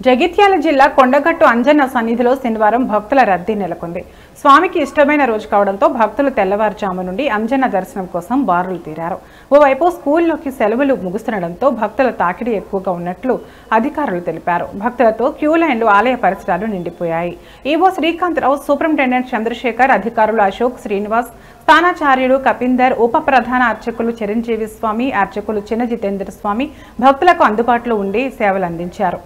జగిత్యాల జిల్లా కొండగట్టు అంజన్న సన్నిధిలో శనివారం భక్తుల రద్దీ నెలకొంది. స్వామికి ఇష్టమైన రోజు కావడంతో భక్తులు తెల్లవారుజాము నుండి అంజన్న దర్శనం కోసం బారులు తీరారు. ఓవైపు స్కూల్లోకి సెలవులు ముగుస్తుండటంతో భక్తుల తాకిడి ఎక్కువగా ఉన్నట్లు అధికారులు తెలిపారు. భక్తులతో క్యూ లైన్లు ఆలయ పరిసరాలు నిండిపోయాయి. ఈవో శ్రీకాంతరావు, సూపరింటెండెంట్ చంద్రశేఖర్, అధికారులు అశోక్, శ్రీనివాస్, స్థానాచార్యుడు కపీందర్, ఉప ప్రధాన అర్చకులు చిరంజీవి స్వామి, అర్చకులు చిన్న జితేంద్ర స్వామి భక్తులకు అందుబాటులో ఉండి సేవలు అందించారు.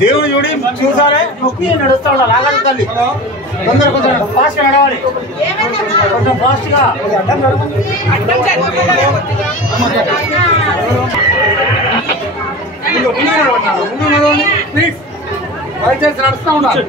దేవుడు చూడి చూసారే నడుస్తా ఉండాలి. తల్లి తొందర కొంచెం ఫాస్ట్ నడవాలి, కొంచెం ఫాస్ట్ గా దయచేసి నడుస్తా ఉండాలి.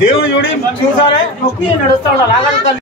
దేవుడు చూడి చూసారే నడుస్తా ఉండాలి.